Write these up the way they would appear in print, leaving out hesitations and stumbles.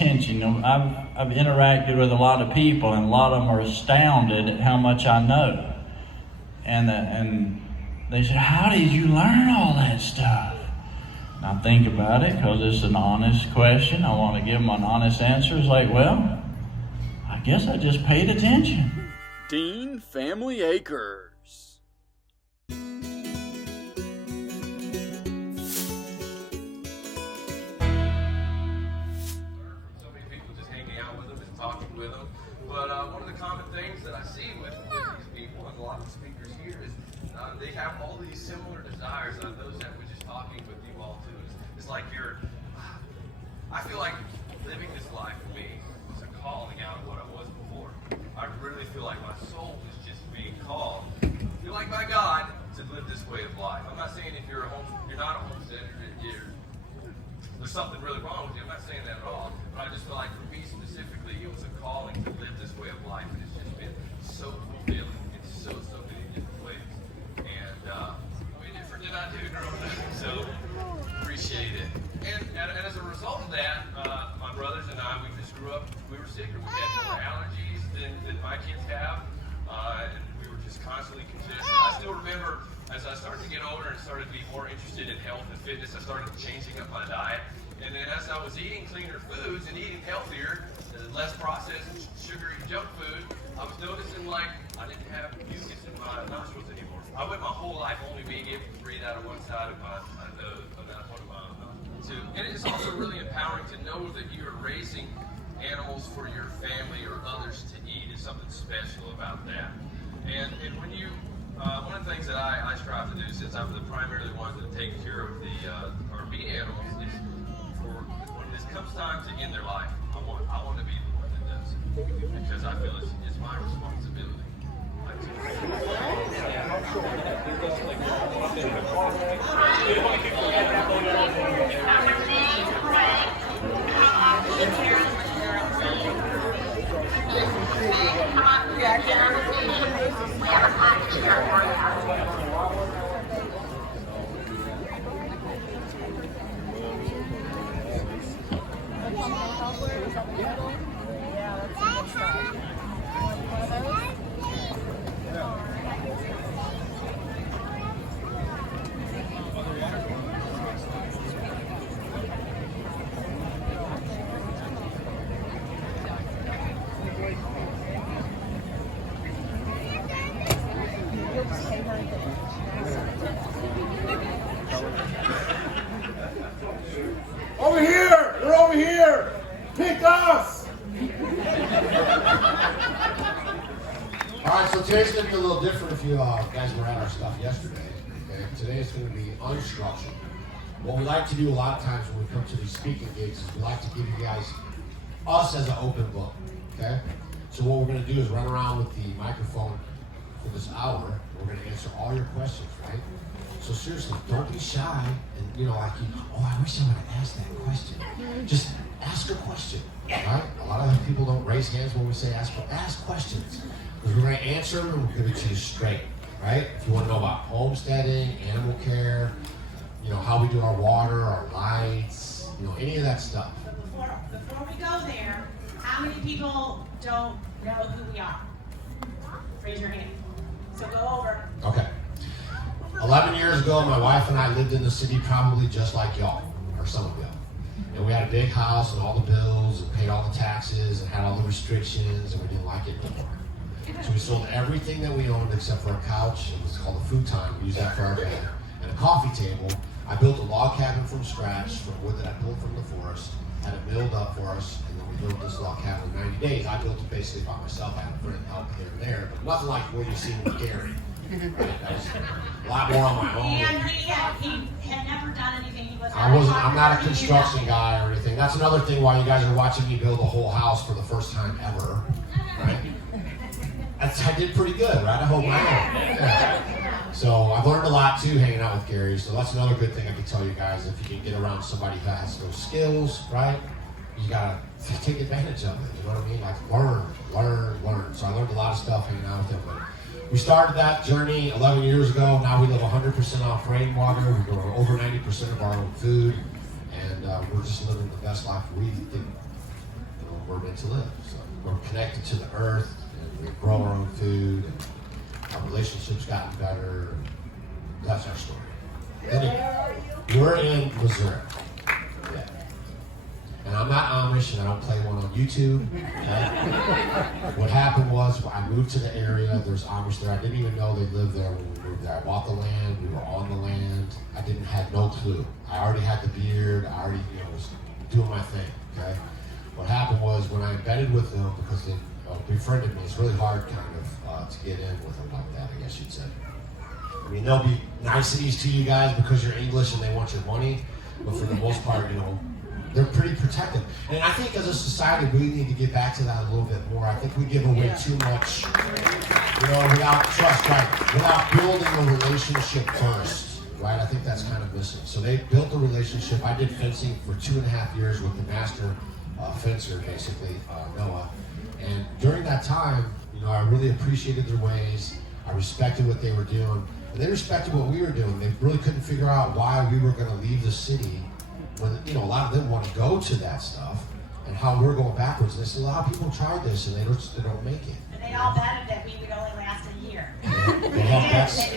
attention. I've interacted with a lot of people, and a lot of them are astounded at how much I know. And they said, how did you learn all that stuff? And I think about it because it's an honest question. I want to give them an honest answer. It's like, well, I guess I just paid attention. Dean Family Acres. Talking with them, but one of the common things that I see with these people and a lot of the speakers here is they have all these similar desires. Those that were just talking with you all too. It's like I feel like living this life for me is a calling out of what I was before. I really feel like my soul is just being called. I feel like by God to live this way of life. I'm not saying if you're not a homesteader, there's something really wrong with you. I'm not saying that at all. But I just feel like for me specifically, it was a calling to live this way of life. And it's just been so fulfilling in so many different ways. And what different did I do growing up? So appreciate it. And as a result of that, my brothers and I, we just grew up, we were sicker. We had more allergies than my kids have. And we were just constantly congested. I still remember as I started to get older and started to be more interested in health and fitness, I started changing up my diet. And then as I was eating cleaner foods and eating healthier, less processed, sugary junk food, I was noticing like I didn't have mucus in my nostrils anymore. I went my whole life only being able to breathe out of one side of my nose, but not one of my nostrils too. And it's also really empowering to know that you are raising animals for your family or others to eat. There's something special about that. And when you one of the things that I strive to do, since I'm the primarily one that take care of our meat animals, is for when this comes time to end their life, I want to be the one that does it because I feel it's my responsibility. Over here! They're over here! Pick us! Alright, so today's going to be a little different if you guys were at our stuff yesterday. Okay? Today is going to be unstructured. What we like to do a lot of times when we come to these speaking gigs is we like to give you guys us as an open book. Okay? So what we're going to do is run around with the microphone for this hour. We're going to answer all your questions, right? So seriously, don't be shy and I wish I would have asked that question. Just ask a question, right? A lot of people don't raise hands when we say ask questions. Because we're going to answer them and we're going to give it to you straight, right? If you want to know about homesteading, animal care, how we do our water, our lights, any of that stuff. Before we go there, how many people don't know who we are? Raise your hand. So go over. Okay. 11 years ago, my wife and I lived in the city probably just like y'all, or some of y'all. And we had a big house and all the bills and paid all the taxes and had all the restrictions and we didn't like it anymore. So we sold everything that we owned except for a couch. It was called a futon. We used that for our bed. And a coffee table. I built a log cabin from scratch from wood that I pulled from the forest. Had it milled up for us. And then we built this log cabin in 90 days. I built it basically by myself. I had a friend help here and there. But nothing like what you see with Gary. That was a lot more on my own. And he had never done anything. I'm not a construction guy or anything. That's another thing why you guys are watching me build a whole house for the first time ever, right? I did pretty good, right? I hope my own. Yeah. So I've learned a lot too hanging out with Gary. So that's another good thing I can tell you guys. If you can get around somebody who has those skills, right? You gotta take advantage of it. You know what I mean? Like learn. So I learned a lot of stuff hanging out with him. But we started that journey 11 years ago. Now we live 100% off rainwater. We grow over 90% of our own food. And we're just living the best life we think wanted to live. So we're connected to the earth, and we grow our own food, and our relationships gotten better. That's our story. We're in Missouri. Yeah. And I'm not Amish, and I don't play one on YouTube. Okay? What happened was, I moved to the area, there's Amish there. I didn't even know they lived there when we moved there. I bought the land, we were on the land. I had no clue. I already had the beard, I already was doing my thing, okay? What happened was, when I embedded with them, because they befriended me, it's really hard kind of to get in with them like that, I guess you'd say. I mean, they'll be niceties to you guys because you're English and they want your money, but for the most part, they're pretty protective. And I think as a society, we need to get back to that a little bit more. I think we give away too much, without trust, right? Without building a relationship first, right? I think that's kind of missing. So they built a relationship. I did fencing for 2.5 years with the master fencer, basically, Noah. And during that time, I really appreciated their ways. I respected what they were doing. And they respected what we were doing. They really couldn't figure out why we were going to leave the city when, a lot of them want to go to that stuff and how we're going backwards. And they said, a lot of people tried this and they don't make it. And they all betted that we would only last a year. They had bets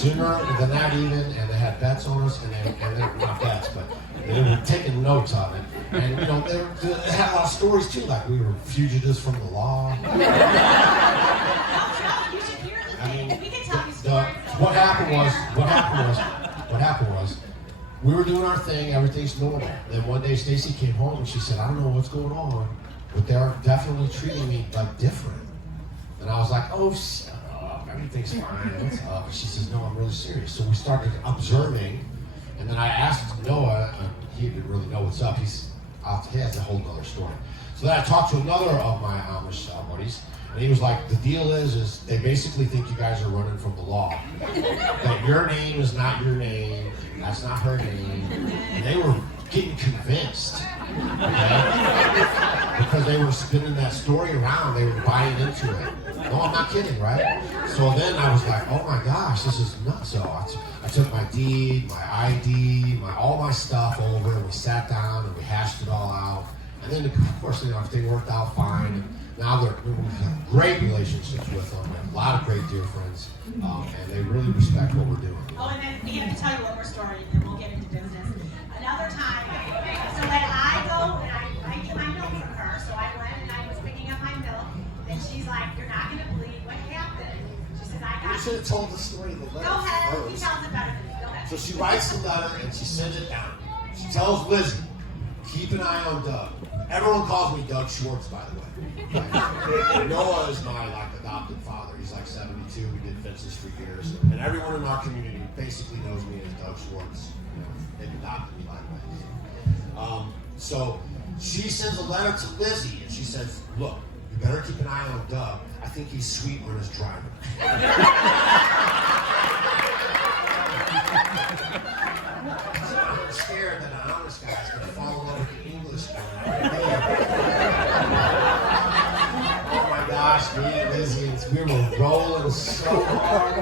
sooner than that even, and they had bets on us, and they were not bets, but they were taking notes on it. And, they had a lot of stories too, like we were fugitives from the law. What happened was, we were doing our thing, everything's normal. Then one day Stacy came home and she said, I don't know what's going on, but they're definitely treating me like different. And I was like, oh, shut up, everything's fine, what's up? And she says, no, I'm really serious. So we started observing, and then I asked Noah, he didn't really know what's up, he has a whole other story. So then I talked to another of my Amish buddies, and he was like, the deal is they basically think you guys are running from the law. That your name is not your name, that's not her name. And they were getting convinced, okay? Because they were spinning that story around, they were buying into it. No, I'm not kidding, right? So then I was like, oh my gosh, this is nuts. So I took my deed, my ID, all my stuff over, and we sat down and we hashed it all out. And then, of course, everything worked out fine. And now we have great relationships with them. We have a lot of great dear friends, and they really respect what we're doing. Oh, and then we have to tell you one more story, and then we'll get into business. Another time, so when I go and I get my milk from her, so I went and I was picking up my milk, and she's like, "You're not going to believe what happened." She says, "I got." You should have told the story in the letter. Go ahead. He first. tells it better than me. Go ahead. So she writes the letter and she sends it down. She tells Lizzie, keep an eye on Doug. Everyone calls me Doug Schwartz, by the way. Right? Noah is my adopted father. He's 72. We did fences for years, and everyone in our community basically knows me as Doug Schwartz. They've adopted me like that. So she sends a letter to Lizzie, and she says, "Look, you better keep an eye on Doug. I think he's sweet when he's driving." I'm scared that an honest guy's going to fall in love with the English guy. Oh my gosh, me and Lizzie, we were rolling so hard.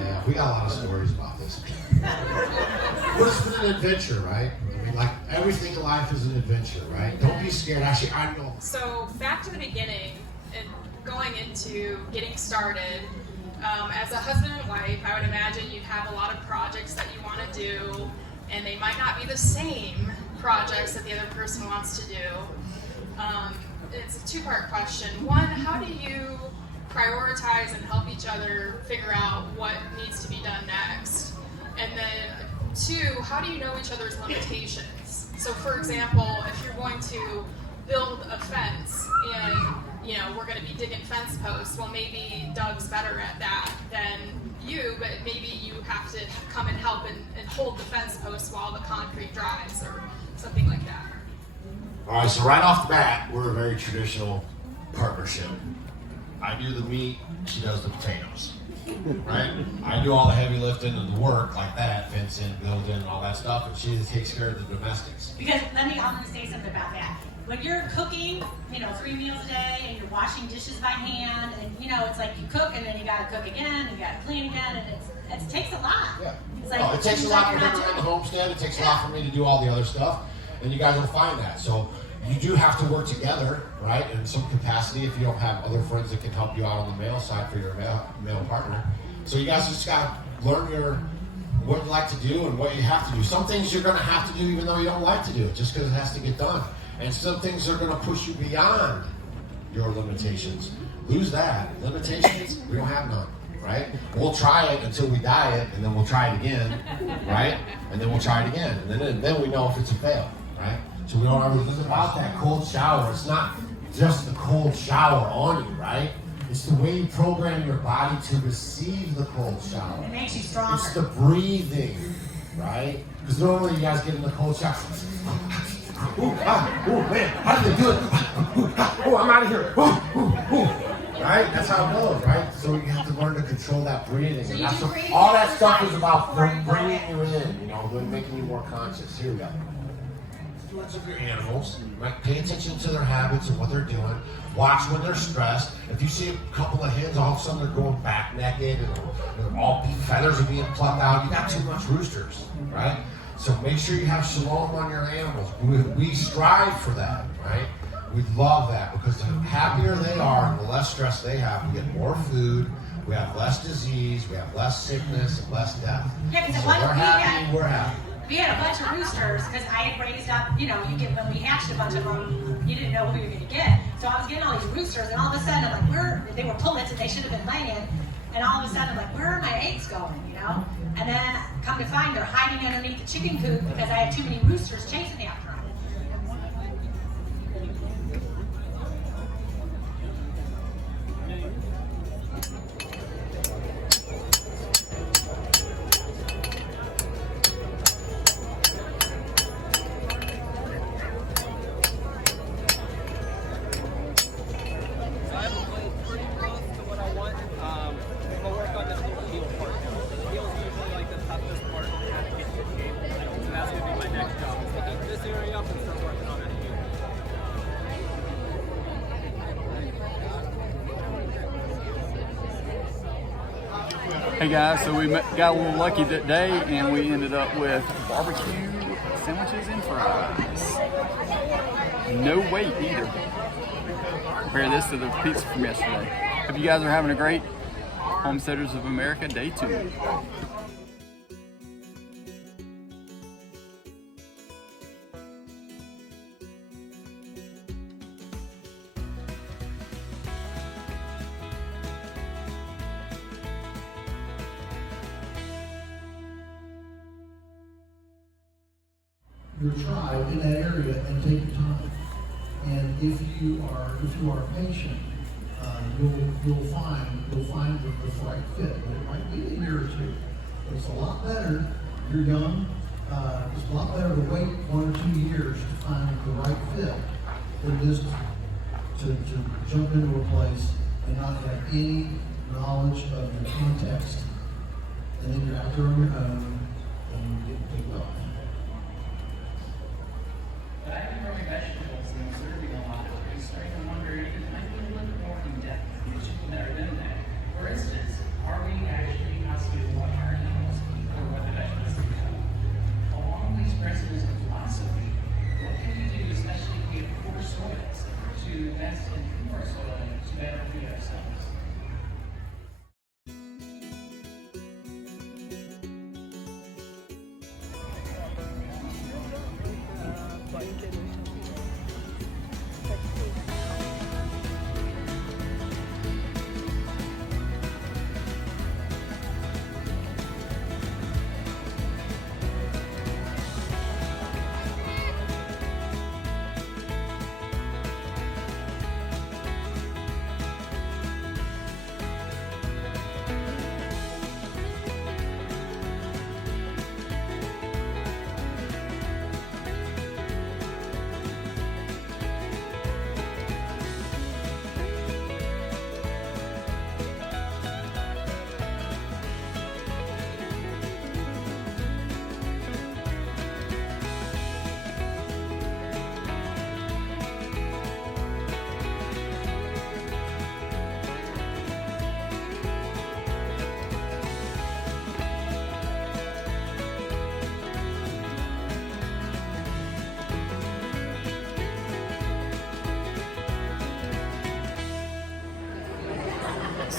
Yeah, we got a lot of stories about this. But it's been an adventure, right? I mean, everything in life is an adventure, right? Don't be scared. Actually, I know. So back to the beginning and going into getting started. As a husband and wife, I would imagine you'd have a lot of projects that you want to do, and they might not be the same projects that the other person wants to do. It's a two-part question. One, how do you prioritize and help each other figure out what needs to be done next? And then two, how do you know each other's limitations? So for example, if you're going to build a fence and we're going to be digging fence posts. Well, maybe Doug's better at that than you, but maybe you have to come and help and hold the fence posts while the concrete dries or something like that. All right, so right off the bat, we're a very traditional partnership. I do the meat, she does the potatoes, right? I do all the heavy lifting and the work like that, fencing, building, all that stuff, and she takes care of the domestics. Because I'm going to say something about that. When you're cooking, 3 meals a day, and you're washing dishes by hand, and it's like you cook and then you got to cook again, and you got to clean again, and it takes a lot. Yeah. It's like, it takes a lot for him to run the homestead. It takes a lot for me to do all the other stuff, and you guys will find that. So You do have to work together, right, in some capacity if you don't have other friends that can help you out on the male side for your male partner. So you guys just got to learn what you like to do and what you have to do. Some things you're going to have to do even though you don't like to do it, just because it has to get done. And some things are going to push you beyond your limitations. Lose that. Limitations, we don't have none, right? We'll try it until we diet, and then we'll try it again, right? And then we'll try it again. And then we know if it's a fail, right? So we don't ever think about that cold shower. It's not just the cold shower on you, right? It's the way you program your body to receive the cold shower. It makes you stronger. It's the breathing, right? Because normally you guys get in the cold shower. Ooh, man, how did they do it? Oh, I'm out of here. Right? That's how it goes, right? So you have to learn to control that breathing. So And you that's do what, breathing all that stuff is exercises about before you go bringing in. you in, making you more conscious. Here we go. Stewards of your animals, right? Pay attention to their habits and what they're doing. Watch when they're stressed. If you see a couple of hens, all of a sudden they're going back naked and all feathers are being plucked out, you got too much roosters, right? So make sure you have shalom on your animals. We strive for that, right? We love that because the happier they are and the less stress they have, we get more food, we have less disease, we have less sickness, and less death. Yeah, because So they're happy, we're happy. we had a bunch of roosters because I had raised up, you get when we hatched a bunch of them, you didn't know who you were going to get. So I was getting all these roosters, and all of a sudden I'm like, they were pullets and they should have been laying. And all of a sudden I'm like, where are my eggs going, And then come to find they're hiding underneath the chicken coop because I had too many roosters chasing after them. Hey guys, so we got a little lucky that day and we ended up with barbecue sandwiches and fries. No wait either. Compare this to the pizza from yesterday. Hope you guys are having a great Homesteaders of America Day 2. Your tribe in that area and take your time. And if you are patient, you'll find the right fit. But it might be a year or two. But it's a lot better. You're young. It's a lot better to wait 1 or 2 years to find the right fit than it is to jump into a place and not have any knowledge of the context. And then you're out there on your own and you get picked off. But I've been growing vegetables and observing a lot, and starting to wonder if it might be a little bit more in depth than you've never done that. For instance, are we actually hospitable what our animals eat or what the vegetables become? Along these principles of philosophy, what can we do, especially if we have poor soils, to invest in our soil to better feed ourselves?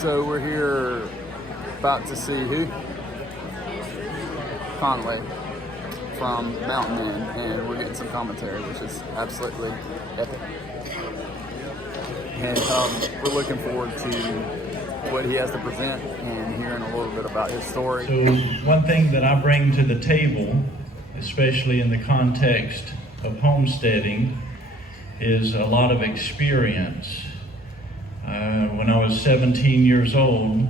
So we're here about to see who? Conway from Mountain Inn, and we're getting some commentary, which is absolutely epic. And we're looking forward to what he has to present and hearing a little bit about his story. So one thing that I bring to the table, especially in the context of homesteading, is a lot of experience. When I was 17 years old,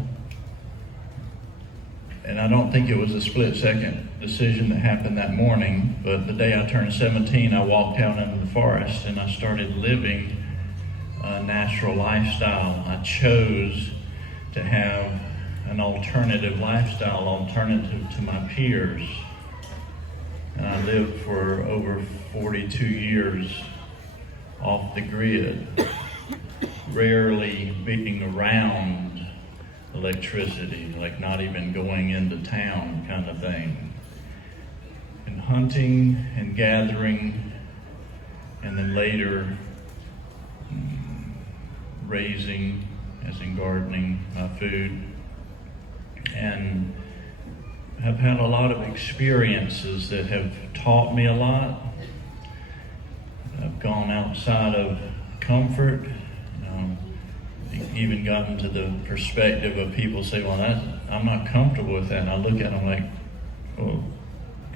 and I don't think it was a split-second decision that happened that morning, but the day I turned 17, I walked out into the forest and I started living a natural lifestyle. I chose to have an alternative lifestyle, alternative to my peers. And I lived for over 42 years off the grid, rarely being around electricity, like not even going into town kind of thing. And hunting and gathering, and then later raising, as in gardening, my food. And I've had a lot of experiences that have taught me a lot. I've gone outside of comfort, even gotten to the perspective of people say, well, I'm not comfortable with that. And I look at them like, oh,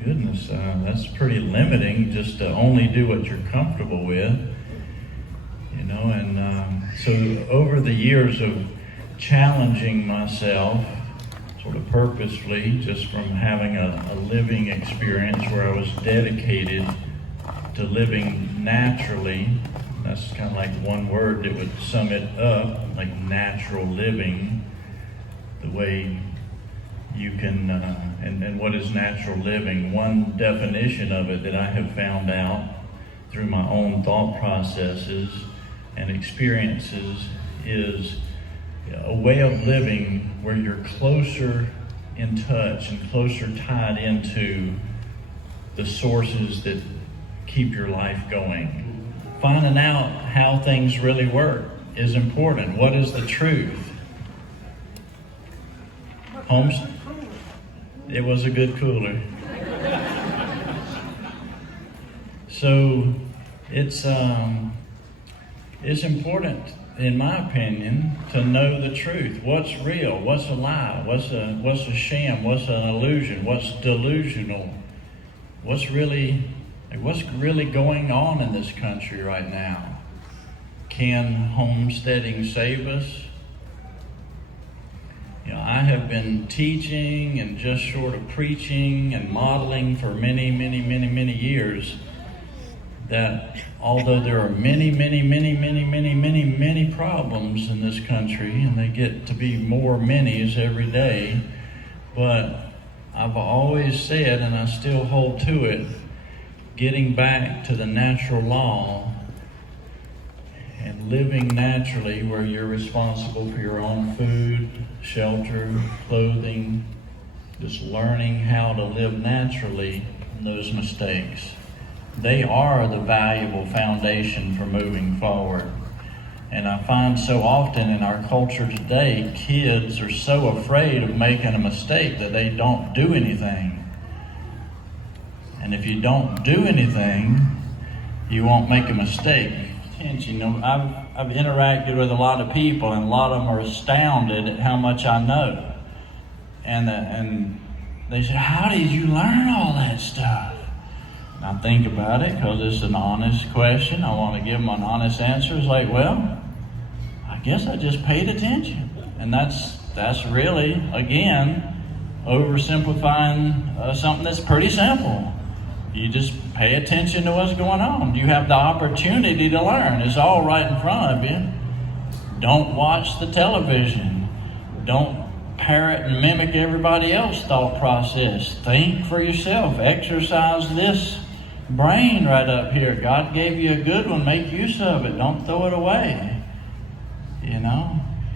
goodness, that's pretty limiting just to only do what you're comfortable with. And so over the years of challenging myself, sort of purposefully, just from having a living experience where I was dedicated to living naturally, that's kind of like one word that would sum it up, like natural living, the way you can, and what is natural living? One definition of it that I have found out through my own thought processes and experiences is a way of living where you're closer in touch and closer tied into the sources that keep your life going. Finding out how things really work is important. What is the truth? It was a good cooler. So it's important, in my opinion, to know the truth. What's real? What's a lie? What's a sham? What's an illusion? What's delusional? What's really going on in this country right now? Can homesteading save us? I have been teaching and just short of preaching and modeling for many, many, many, many years that although there are many, many, many, many, many, many, many problems in this country, and they get to be more minis every day, but I've always said, and I still hold to it, getting back to the natural law and living naturally where you're responsible for your own food, shelter, clothing, just learning how to live naturally from those mistakes. They are the valuable foundation for moving forward. And I find so often in our culture today, kids are so afraid of making a mistake that they don't do anything. And if you don't do anything, you won't make a mistake. I've interacted with a lot of people, and a lot of them are astounded at how much I know. And they say, how did you learn all that stuff? And I think about it because it's an honest question. I want to give them an honest answer. It's like, well, I guess I just paid attention. And that's really, again, oversimplifying something that's pretty simple. You just pay attention to what's going on. You have the opportunity to learn. It's all right in front of you. Don't watch the television. Don't parrot and mimic everybody else's thought process. Think for yourself. Exercise this brain right up here. God gave you a good one. Make use of it. Don't throw it away.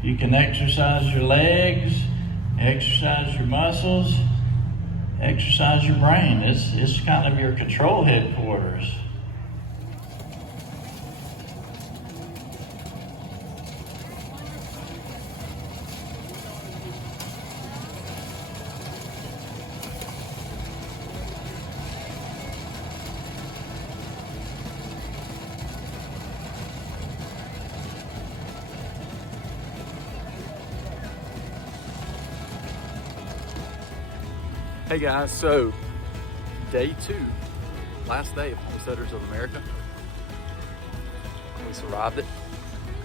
You can exercise your legs, exercise your muscles, exercise your brain. It's kind of your control headquarters. Hey guys, so day 2, last day of Homesteaders of America. We survived it.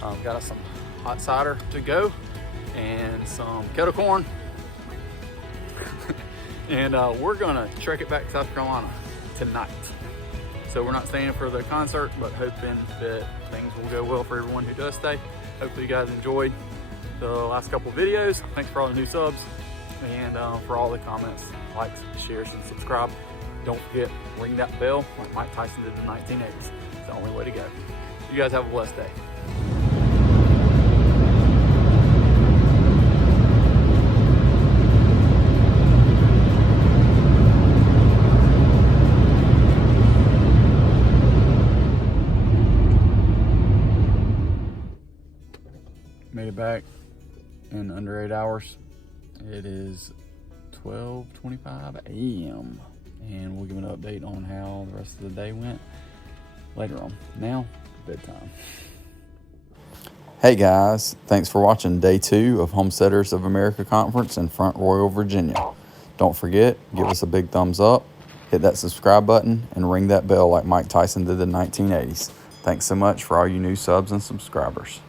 Got us some hot cider to go and some kettle corn. And we're gonna trek it back to South Carolina tonight. So we're not staying for the concert, but hoping that things will go well for everyone who does stay. Hopefully you guys enjoyed the last couple of videos. Thanks for all the new subs and for all the comments, likes, shares, and subscribe. Don't forget, ring that bell like Mike Tyson did in the 1980s. It's the only way to go. You guys have a blessed day. Made it back in under 8 hours. It is 12:25 a.m. and we'll give an update on how the rest of the day went later on. Now, bedtime. Hey guys, thanks for watching day 2 of Homesteaders of America Conference in Front Royal, Virginia. Don't forget, give us a big thumbs up, hit that subscribe button, and ring that bell like Mike Tyson did in the 1980s. Thanks so much for all you new subs and subscribers.